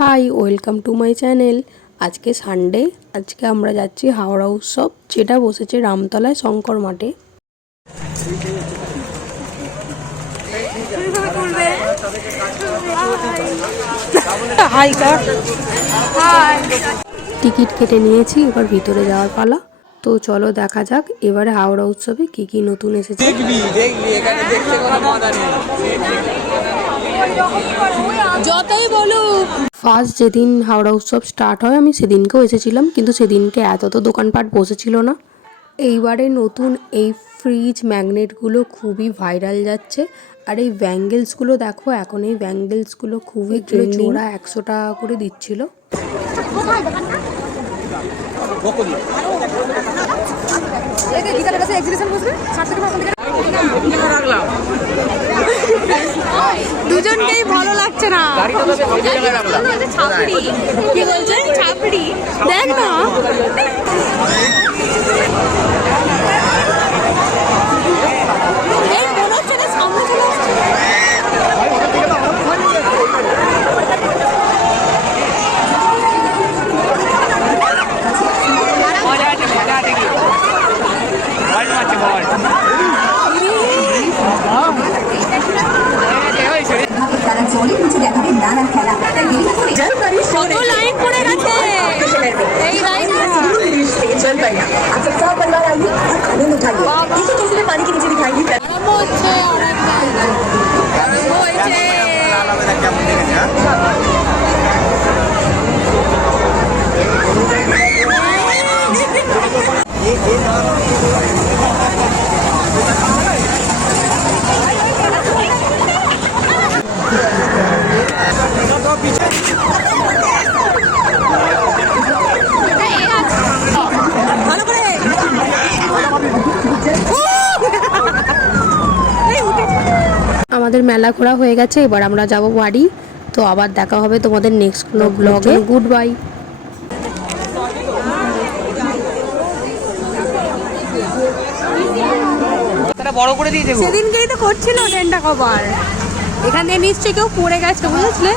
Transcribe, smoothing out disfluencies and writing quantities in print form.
High, welcome to my channel. আজকে Sunday, আজকে আমরা যাচ্ছি হাওড়া উৎসব, যেটা বসেছে রামতলায় শঙ্কর মাঠে। টিকিট কেটে নিয়েছি, এবার ভিতরে যাওয়ার পালা। তো চলো দেখা যাক এবারে হাওড়া উৎসবে কি কি নতুন এসেছে। যতই বলুক, ফার্স্ট যেদিন হাওড়া উৎসব স্টার্ট হয় আমি সেদিনকেও এসেছিলাম, কিন্তু সেদিনকে এত তো দোকানপাট বসেছিল না। এইবারে নতুন এই ফ্রিজ ম্যাগনেটগুলো খুবই ভাইরাল যাচ্ছে। আর এই ব্যাঙ্গেলসগুলো দেখো, এখন এই ব্যাঙ্গেলসগুলো খুবই জোড়া 100 টাকা করে দিচ্ছিল। দুজনকেই ভালো লাগছে না। কি বলছেন? ছাপড়ি দেখ না। আমাদের মেলা ঘোরা হয়ে গেছে, এবার আমরা যাব বাড়ি। তো আবার দেখা হবে তোমাদের নেক্সট কোনো ব্লগে। Good bye. বড় করে দিয়ে দেবো। সেদিনকেই তো করছিল ট্রেনটা কভার, এখান থেকে নিশ্চয়ই কেউ পড়ে গেছে, বুঝেছিলে?